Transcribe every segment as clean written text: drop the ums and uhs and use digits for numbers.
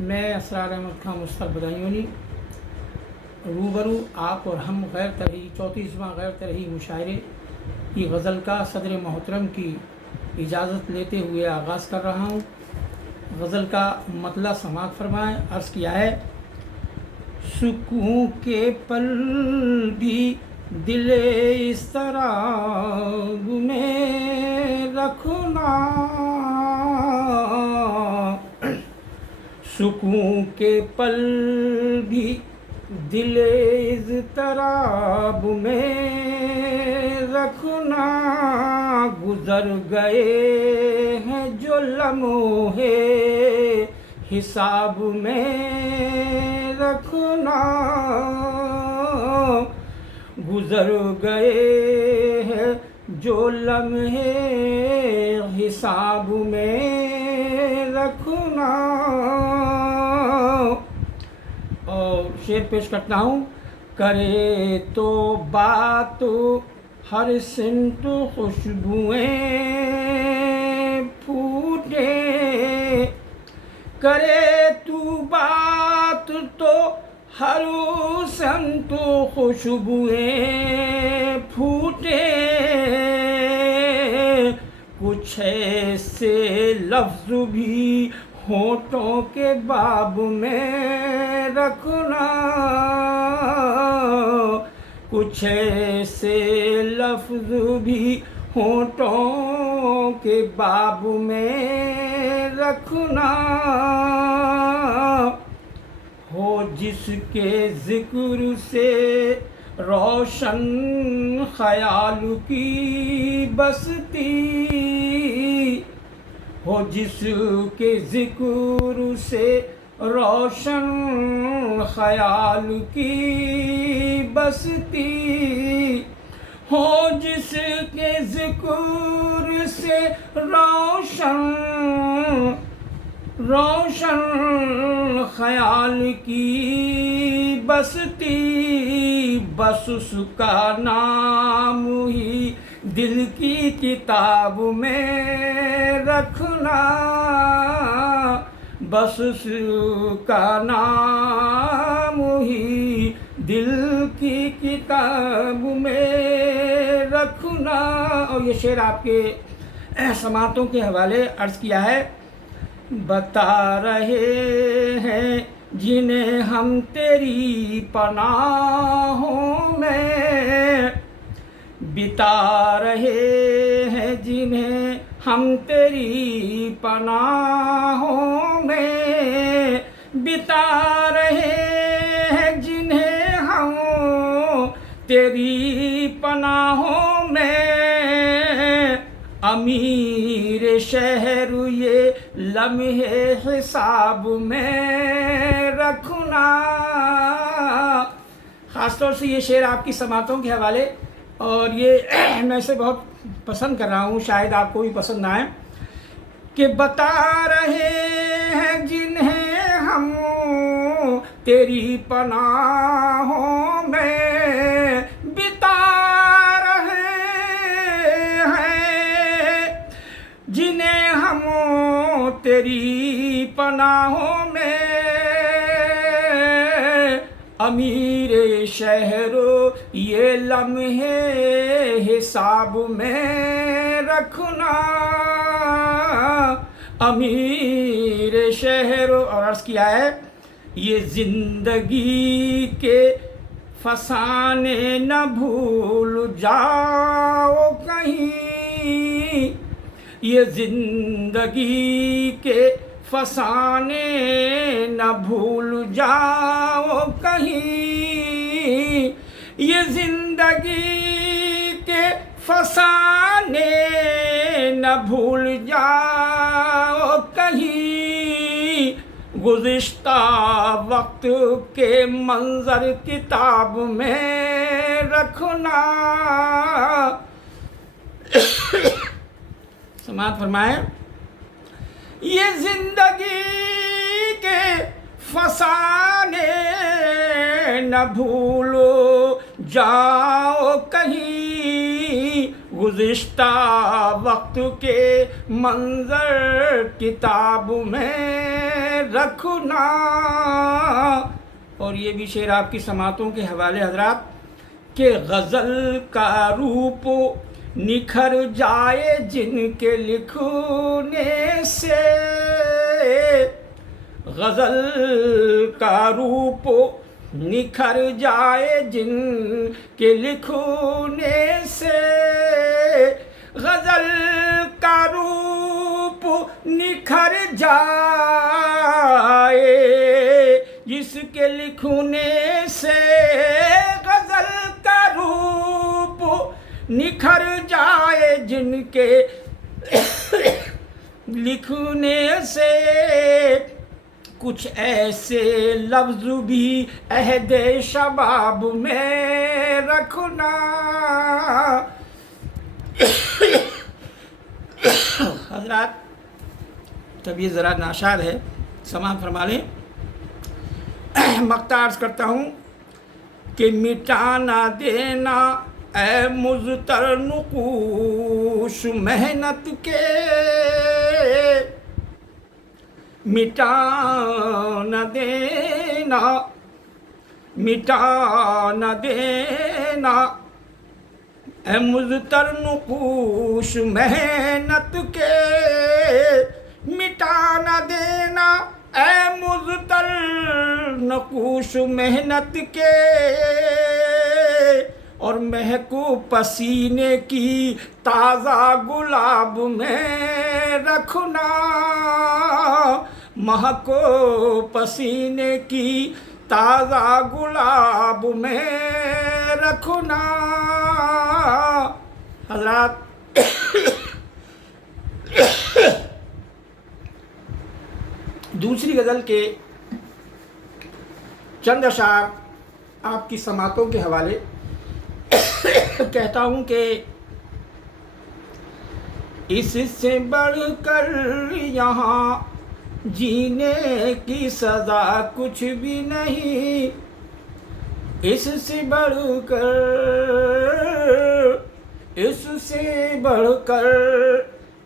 میں اسرار احمد خان مصطفیٰ بدایونی روبرو آپ اور ہم غیر طرحی 34واں غیر طرحی مشاعرے کی غزل کا صدر محترم کی اجازت لیتے ہوئے آغاز کر رہا ہوں۔ غزل کا مطلع سماعت فرمائیں۔ عرض کیا ہے: سکون کے پل بھی دل اس طرح میں رکھنا، سکون کے پل بھی دل اضطراب میں رکھنا، گزر گئے ہیں جو لمحے حساب میں رکھنا، گزر گئے ہیں جو لمحے حساب میں رکھنا۔ اور شعر پیش کرتا ہوں۔ کرے تو بات ہر سمت خوشبوئیں پھوٹے، کرے تو بات تو ہر سمت خوشبوئیں پھوٹے، کچھ ایسے لفظ بھی ہونٹوں کے باب میں رکھنا، کچھ ایسے لفظ بھی ہونٹوں کے باب میں رکھنا، ہو جس کے ذکر سے روشن خیال کی بستی، ہو جس کے ذکر سے روشن خیال کی بستی، ہو جس کے ذکر سے روشن خیال کی بستی، بس اس کا نام ہی دل کی کتاب میں رکھنا، بس اس کا نام ہی دل کی کتاب میں رکھنا۔ اور یہ شعر آپ کے سماعتوں کے حوالے عرض کیا ہے۔ بتا رہے ہیں جنہیں ہم تیری پناہوں میں، بتا رہے ہیں جنہیں ہم تیری پناہوں میں، بتا رہے ہیں جنہیں ہم تیری پناہوں میں، امیر شہر یہ لمحے حساب میں رکھنا۔ خاص طور سے یہ شعر آپ کی سماعتوں کے حوالے، اور یہ میں اسے بہت پسند کر رہا ہوں، شاید آپ کو بھی پسند آئے، کہ بتا رہے ہیں جنہیں ہم تیری پناہوں میں، بتا جنہیں ہم تیری پناہوں میں، امیر شہر یہ لمحے حساب میں رکھنا، امیر شہر۔ اور عرض کیا ہے: یہ زندگی کے فسانے نہ بھول جاؤ کہیں، یہ زندگی کے فسانے نہ بھول جاؤ کہیں، یہ زندگی کے فسانے نہ بھول جاؤ کہیں، گزشتہ وقت کے منظر کتاب میں رکھنا۔ سماعت فرمائیں۔ یہ زندگی کے فسانے نہ بھولو جاؤ کہیں، گزشتہ وقت کے منظر کتاب میں رکھنا. اور یہ بھی شعر آپ کی سماعتوں کے حوالے حضرات کہ غزل کا روپ نکھر جائے جن کے لکھنے سے. غزل کا روپ نکھر جائے جن کے لکھنے سے. غزل کا روپ نکھر جائے جس کے لکھنے سے. غزل کا روپ نکھر جائے جن کے لکھنے سے. کچھ ایسے لفظ بھی عہد شباب میں رکھنا. حضرات طبیعت ذرا ناشاد ہے، سماعت فرما لیں. مقطع عرض کرتا ہوں کہ مٹانا دینا اے مضطر نقوش محنت کے. مٹانا دینا مٹانا دینا اے مضطر نقوش محنت کے. مٹانا دینا اے مضطر نقوش محنت کے. اور مہکو پسینے کی تازہ گلاب میں رکھنا. مہکو پسینے کی تازہ گلاب میں رکھنا. حضرات دوسری غزل کے چند اشعار آپ کی سماعتوں کے حوالے کہتا ہوں کہ اس سے بڑھ کر یہاں جینے کی سزا کچھ بھی نہیں. اس سے بڑھ کر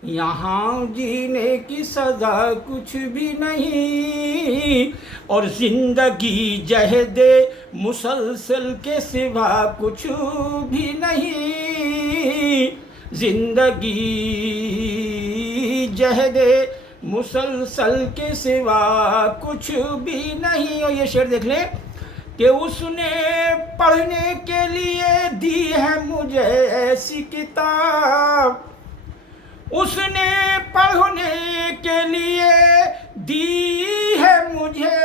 یہاں جینے کی سزا کچھ بھی نہیں. اور زندگی جہد مسلسل کے سوا کچھ بھی نہیں. زندگی جہد مسلسل کے سوا کچھ بھی نہیں. اور یہ شعر دیکھ لیں کہ اس نے پڑھنے کے لیے دی ہے مجھے ایسی کتاب. اس نے پڑھنے کے لیے دی ہے مجھے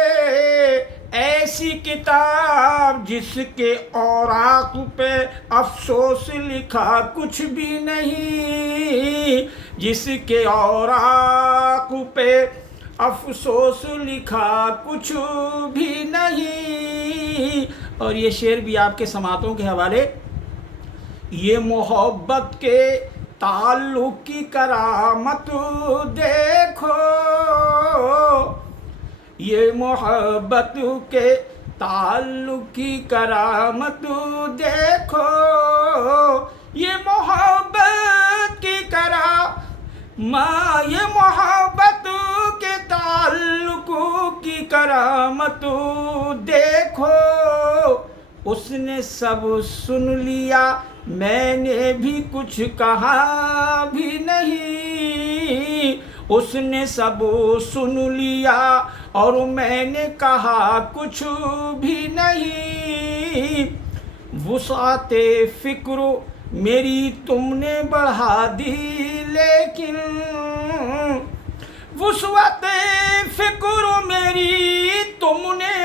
ایسی کتاب جس کے اوراق پہ افسوس لکھا کچھ بھی نہیں. جس کے اوراق پہ افسوس لکھا کچھ بھی نہیں. اور یہ شعر بھی آپ کے سماعتوں کے حوالے. یہ محبت کے تعلق کی کرامت دیکھو. یہ محبت کے تعلق کی کرامت دیکھو. یہ محبت کی یہ محبت کے تعلق کی کرامت دیکھو. اس نے سب سن لیا میں نے بھی کچھ کہا بھی نہیں. اس نے سب سن لیا اور میں نے کہا کچھ بھی نہیں. وسعت فکر میری تم نے بڑھا دی لیکن وسعت فکر میری تم نے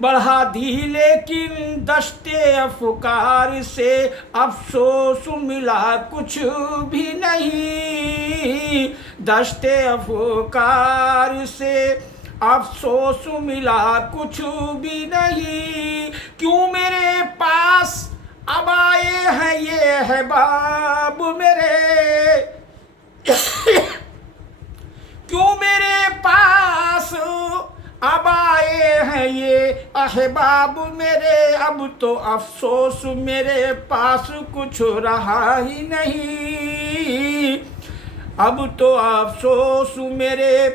بڑھا دی لیکن دشت افکار سے افسوس ملا کچھ بھی نہیں. دشت افکار سے افسوس ملا کچھ بھی نہیں. کیوں میرے پاس اب آئے ہیں یہ احباب میرے. کیوں میرے پاس اب آئے ہیں یہ احباب میرے. اب تو افسوس میرے پاس کچھ رہا ہی نہیں. اب تو افسوس میرے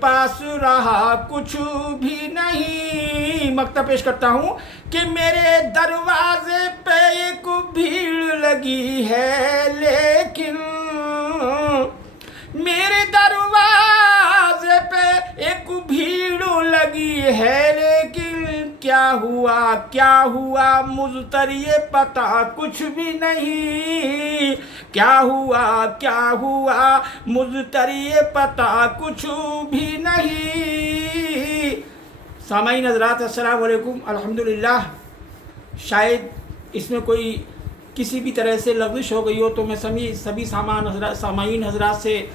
پاس رہا کچھ بھی نہیں. مقطع پیش کرتا ہوں کہ میرے دروازے پہ ایک بھیڑ لگی ہے لیکن میرے دروازے پہ ایک بھیڑ لگی ہے لیکن کیا ہوا مجھ یہ پتہ کچھ بھی نہیں. کیا ہوا مجھ یہ پتہ کچھ بھی نہیں. سامعین حضرات السلام علیکم. الحمدللہ شاید اس میں کوئی کسی بھی طرح سے لغزش ہو گئی ہو تو میں سبھی سامعین حضرات سے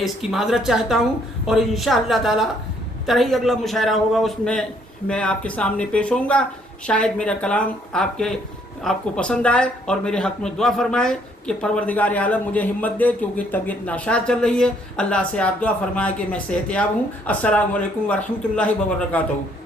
اس کی معذرت چاہتا ہوں، اور انشاءاللہ تعالی طرح ہی اگلا مشاعرہ ہوگا اس میں آپ کے سامنے پیش ہوں گا. شاید میرا کلام آپ کو پسند آئے اور میرے حق میں دعا فرمائے کہ پروردگار عالم مجھے ہمت دے، کیونکہ طبیعت ناشاد چل رہی ہے. اللہ سے آپ دعا فرمائے کہ میں صحت یاب ہوں. السلام علیکم ورحمۃ اللہ وبرکاتہ.